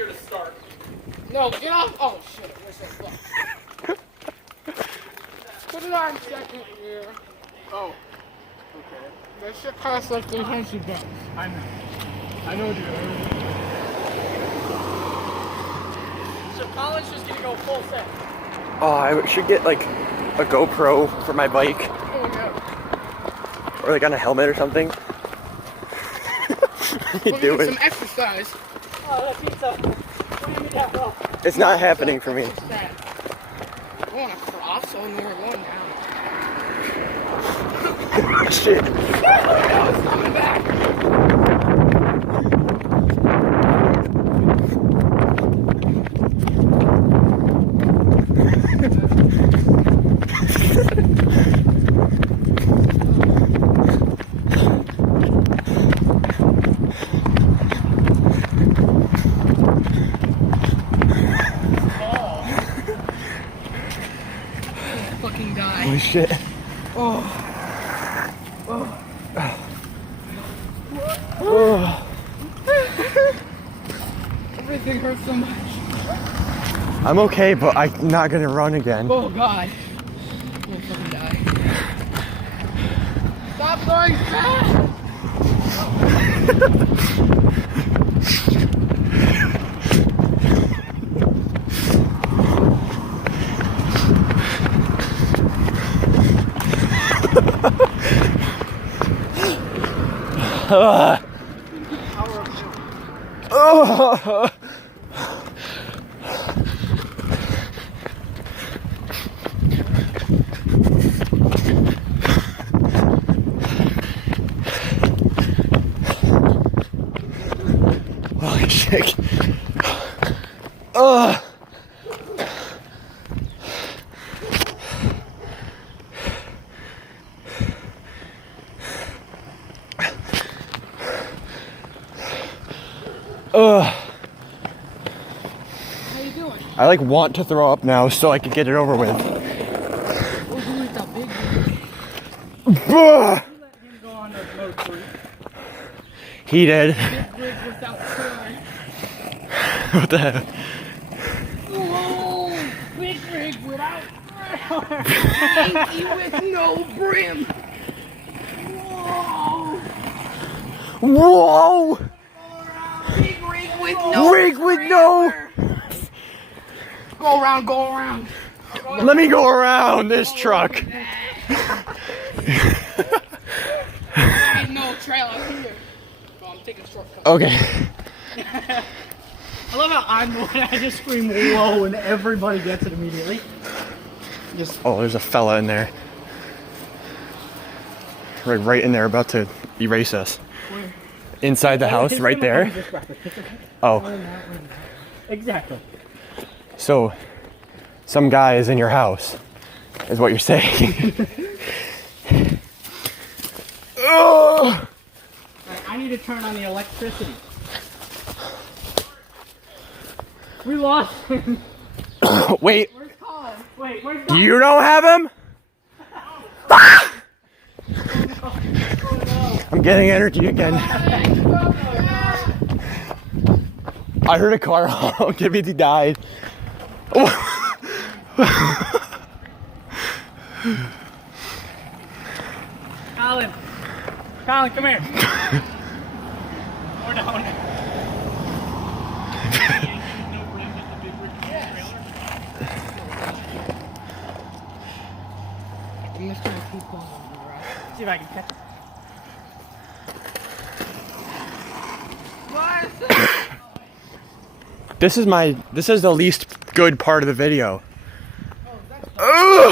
gear to start. No, get off. Oh shit. What's that? Put it on second gear. Oh. Okay. That shit costs like $300. I know. I know, dude. So Colin's just gonna go full set. Oh, I should get like a GoPro for my bike. Oh no. Or like on a helmet or something. You We'll do get it. some exercise. Oh, that pizza. Ram me down low. It's not happening for me. What's that? I want to cross. Oh no, we're going now. Shit. It's coming back. Fucking die. Holy shit. Oh. Oh. Everything hurts so much. I'm okay, but I'm not gonna run again. Oh god. We'll fucking die. Stop going fast! Holy shit. Oh. How you doing? I like want to throw up now so I can get it over with. Oh, who is that big Ugh. You let him go on the mode 3. He did. big rig without trim? What the hell? Whoa! Big rig without Pinky with no brim! Whoa! Whoa! Big rig with no Rig with no. Go around, go around. Let me go around this truck. Ain't no trail out here. Well, I'm taking a shortcut. Okay. I love how I'm the one I just scream whoa and everybody gets it immediately. Just Oh, there's a fella in there. Right in there, about to erase us. where? Inside the house, His right camera there. is just rapid. Oh, Exactly. so some guy is in your house, is what you're saying. Oh! Alright, I need to turn on the electricity. We lost him. Wait, Where's Colin? Wait, where's Colin? you don't have him? I'm getting energy again. I heard a car honk. Give me, he died. Colin. Colin, come here. Or down. I'm just trying to keep going on the road. See if I can catch it. This is the least good part of the video. Ugh!